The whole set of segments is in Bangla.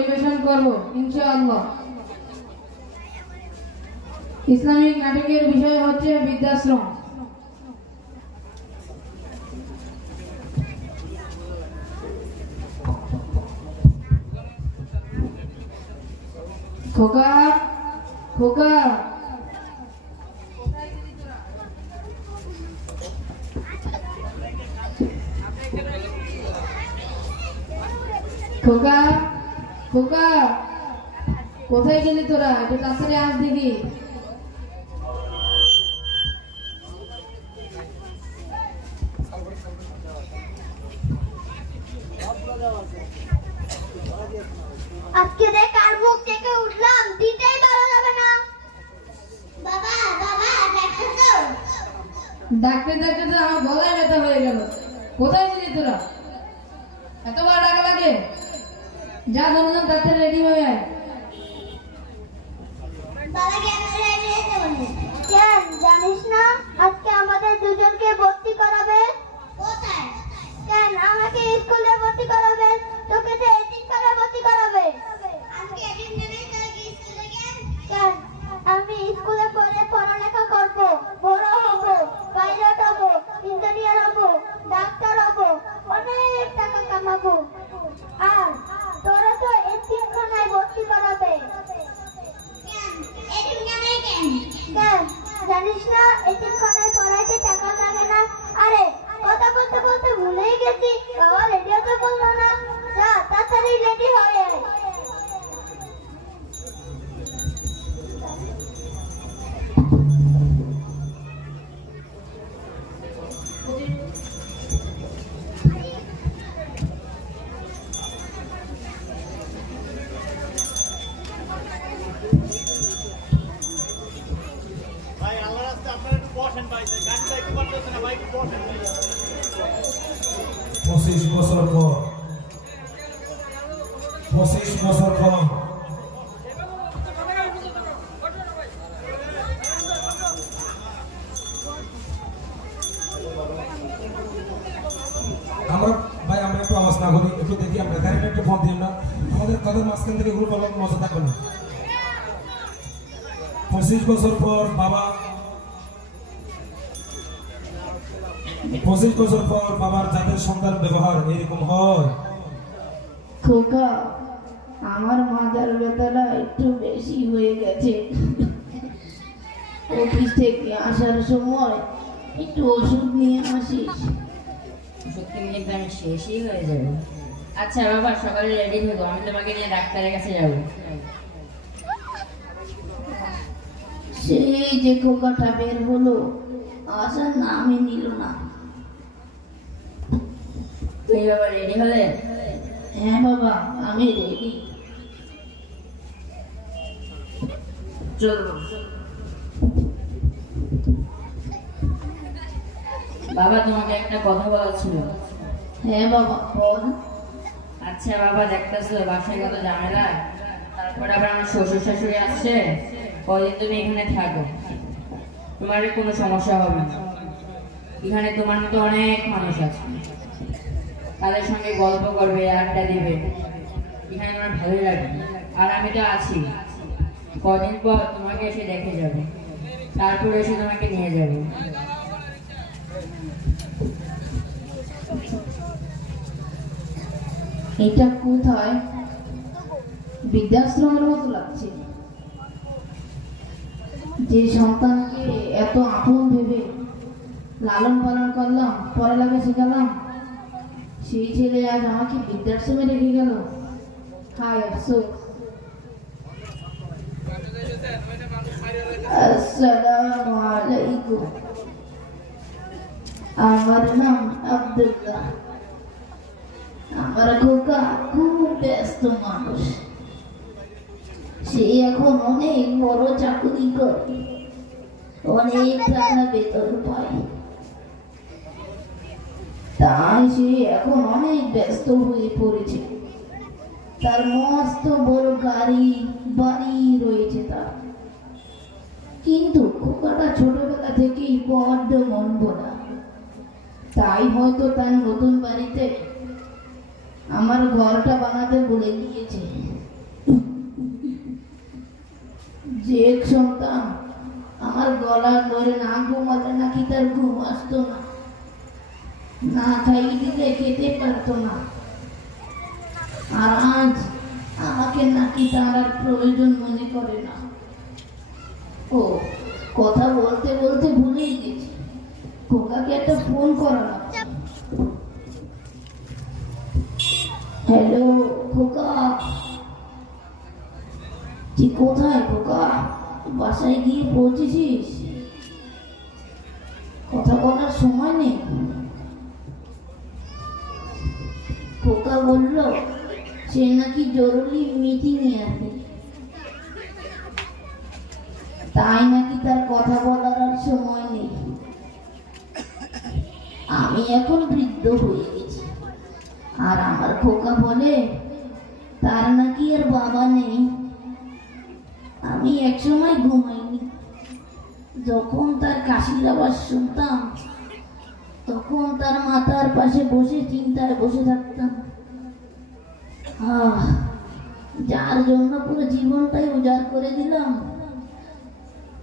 পরিবেশন করব ইনশাআল্লাহ। ইসলামিক নাটকের বিষয় হচ্ছে বৃদ্ধাশ্রম। খোকা খোকা খোকা খোকা কোথায় গেলি তোরা? একটু তাড়াতাড়ি আস দেখি। আজকে দেখ আর মুখ থেকে উঠলাম, দিতেই ভালো যাবে না। বাবা বাবা দেখো তো। ডাকতে ডাকতে তো আমার গলায় ব্যথা হয়ে গেল। কোথায় ছিলি তোরা? এতবার ডাকা লাগে? যা দমদম তাড়াতাড়ি রেডি হয়ে আয়। বাবা কেন রেডি হতে বললি? কেন জানিস না আজকে আমাদের দুজনকে ভর্তি করাবে? কোথায়? কেন আমাকে স্কুলে ভর্তি করাবে, তোকে তো এতিমখানায় ভর্তি করাবে। আজকে এতিমখানায় তোকে স্কুলে কেন? কেন আমি স্কুলে পড়ে পড়ালেখা করব, বড় হব, পাইলট হব, ইঞ্জিনিয়ার হব, ডাক্তার হব, অনেক টাকা কামাবো। আর তোরা তো এতিমখানায় ভর্তি করাবে। কেন এতিমখানায় কেন? কেন জানিস না এতিমখানায় পড়াইতে টাকা লাগে না? আরে কথা বলতে বলতে ভুলেই গেছি, বাবা রেডি হতে বললো না। যা তাড়াতাড়ি রেডি হয়ে আয়। ভাই আল্লাহ রাস্তা আপনারা একটু বসেন ভাই, গাড়ি চাইতে পারতেছে না ভাই, একটু বসেন। 25 বছর পর 25 বছর পর আমরা ভাই আমরা একটু আওয়াজ না করি, একটু দেখি আমরা গাড়িটা একটু ফোন দিই না, আমাদের কথার মাঝখান থেকে গ্রুপ আলাপ মজা থাকবে না। 25 বছর পর বাবা 25 বছর পর বাবার যাদের সন্তান ব্যবহার এরকম হয়। খোকা আমার মাথার ব্যথাটা একটু বেশি হয়ে গেছে। অফিস থেকে আসার সময় একটু ওষুধ নিয়ে আসিস। সত্যি নিয়ে আমি শেষই হয়ে যাবে। আচ্ছা বাবা সকালে রেডি হবো, আমি তোমাকে নিয়ে ডাক্তারের কাছে যাবো। সেই যে খোকাটা বের হলো, আসার নামই নিল না। তুই বাবা রেডি হলে? হ্যাঁ বাবা আমি রেডি। চলো বাবা, তোমাকে একটা কথা বলার ছিল। হ্যাঁ বাবা বল। আচ্ছা বাবা দেখতেছো বাসায় কত ঝামেলা, তারপরে আবার আমার শ্বশুর শাশুড়ি আসছে, কদিন তুমি এখানে থাকো, তোমার কোনো সমস্যা হবে না। এখানে তোমার মতো অনেক মানুষ আছে, তাদের সঙ্গে গল্প করবে, আড্ডা দিবে, এখানে তোমার ভালোই লাগবে। আর আমি তো আছি, কদিন পর তোমাকে এসে দেখে যাবে, তারপর এসে তোমাকে নিয়ে যাবো। এটা কোথায়? বৃদ্ধাশ্রমের মতো লাগছে। যে সন্তানকে এত আপন ভেবে লালন পালন করলাম, পড়ালেখা শেখালাম, সেই ছেলে আজ আমাকে বৃদ্ধাশ্রমে রেখে গেল। হায় আফসোস। আসসালামু আলাইকুম। আমার নাম আব্দুল্লাহ। আমার খোকা খুব ব্যস্ত মানুষ, সে এখন অনেক বড় চাকরি করে, অনেক টাকা বেতন পায়, তাই সে এখন অনেক ব্যস্ত হয়ে পড়েছে। তার মস্ত বড় গাড়ি বাড়ি রয়েছে তার, কিন্তু খোকাটা ছোটবেলা থেকেই বড্ড মন ভোলা, তাই হয়তো তার নতুন বাড়িতে আমার ঘরটা বানাতে বলে গিয়েছে। যে এক সন্তান আমার গলার ধরে না ঘুমালে নাকি তার ঘুম আসতো না, না খাইয়ে দিলে খেতে পারতো না, আর আজ আমাকে নাকি তার আর প্রয়োজন মনে করে না। ও কথা বলতে বলতে ভুলেই গেছি, খোকাকে একটা ফোন করালাম। হ্যালো খোকা, তুই কোথায় খোকা? বাসায় গিয়ে পৌঁছেছিস? কথা বলার সময় নেই। খোকা বলল সে নাকি জরুরি মিটিং এ আছে, তাই নাকি তার কথা বলার আর সময় নেই। আমি এখন বৃদ্ধ হয়ে গেছি, আর আমার খোকা বলে তার নাকি আর বাবা নেই। আমি একসময় ঘুমাইনি, যখন তার কাশির আওয়াজ শুনতাম তখন তার মাথার পাশে বসে চিন্তায় বসে থাকতাম। যার জন্য পুরো জীবনটাই উজাড় করে দিলাম,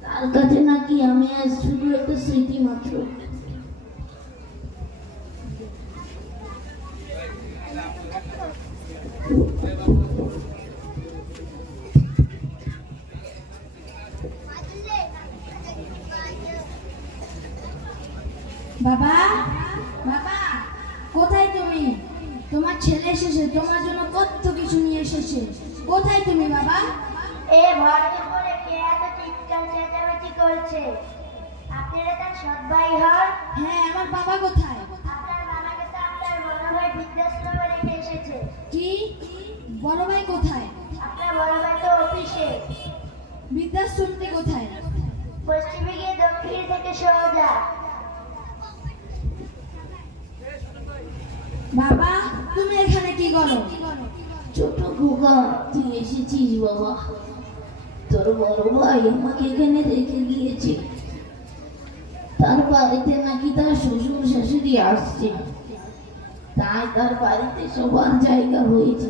তার কাছে নাকি আমি আজ শুধু একটা স্মৃতি মাত্র। বাবা, বাবা, কোথায় তুমি? তোমার ছেলে এসেছে, তোমার জন্য কত কিছু নিয়ে এসেছে। কোথায় তুমি বাবা? এ ভরের পরে কে এত চিৎকার চেঁচামেচি করছে? আপনারা তার সৎ ভাই হন? হ্যাঁ, আমার বাবা কোথায়? আপনার বাবাকে তো আপনার বড় ভাই বৃদ্ধাশ্রমে রেখে এসেছে। কি? বড় ভাই কোথায়? আপনার বড় ভাই তো অফিসে। বৃদ্ধাশ্রমটি কোথায়? পশ্চিমে গিয়ে দক্ষিণ থেকে সোজা। বাবা, তুমি এখানে কি করো? ছোট খোকা, তুই এসেছিস বাবা। তোর বড় ভাই আমাকে এখানে রেখে গিয়েছে, তার বাড়িতে নাকি তার শ্বশুর শাশুড়ি আসছে, তাই তার বাড়িতে সবার জায়গা হয়েছে,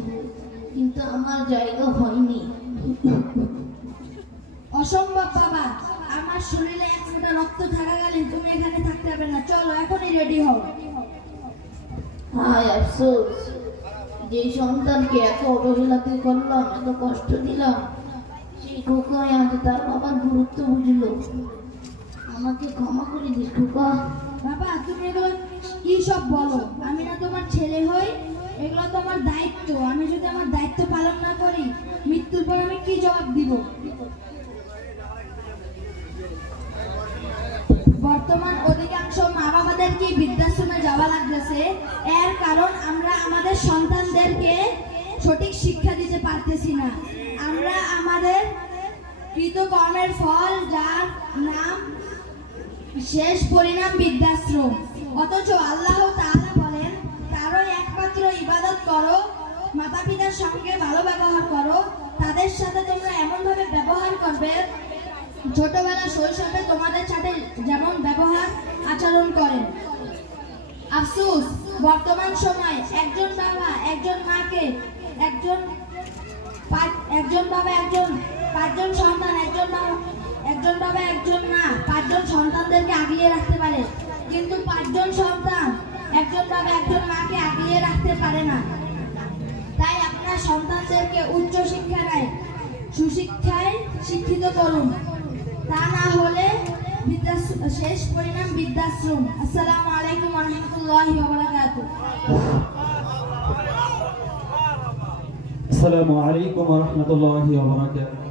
কিন্তু আমার জায়গা হয়নি। অসম্ভব বাবা, আমার শরীরে এক ফোঁটা রক্ত থাকাকালীন তুমি এখানে থাকতে পারবে না। চলো এখনই রেডি হও। হায় আফসোস, যে সন্তানকে এত অবহেলাতে করলাম, এত কষ্ট দিলাম, সেই খোকায় আজ তার বাবার গুরুত্ব বুঝলো। আমাকে ক্ষমা করে দিস খোকা। বাবা, তুমি এগুলো কি সব বলো? আমি না তোমার ছেলে হই? এগুলো তো আমার দায়িত্ব। আমি যদি আমার দায়িত্ব পালন না করি, মৃত্যুর পর আমি কি জবাব দিব? বর্তমান অধিকাংশ মা বাবাদেরকে বৃদ্ধাশ্রমে যাওয়া লাগতেছে, এর কারণ আমরা আমাদের সন্তানদেরকে সঠিক শিক্ষা দিতে পারতেছি না। আমরা আমাদের কৃতকর্মের ফল, যার নাম শেষ পরিণাম বৃদ্ধাশ্রম। অথচ আল্লাহ তাআলা বলেন, তারই একমাত্র ইবাদত করো, মাতা পিতার সঙ্গে ভালো ব্যবহার করো, তাদের সাথে তোমরা এমন ভাবে ব্যবহার করবে ছোটবেলা শৈশবে তোমাদের সাথে যেমন ব্যবহার আচরণ করেন। আফসোস, বর্তমান সময়ে একজন বাবা একজন মাকে পাঁচজন সন্তান, একজন বাবা একজন মা পাঁচজন সন্তানদেরকে আগলিয়ে রাখতে পারে, কিন্তু পাঁচজন সন্তান একজন বাবা একজন মাকে আগলিয়ে রাখতে পারে না। তাই আপনার সন্তানদেরকে উচ্চ শিক্ষা দেয়, সুশিক্ষায় শিক্ষিত করুন, তা না হলে শেষ পরিণাম বৃদ্ধাশ্রম। আসসালামু আলাইকুম ওয়া রাহমাতুল্লাহি ওয়া বারাকাতুহু। আসসালামু আলাইকুম ওয়া রাহমাতুল্লাহি ওয়া বারাকাতুহু।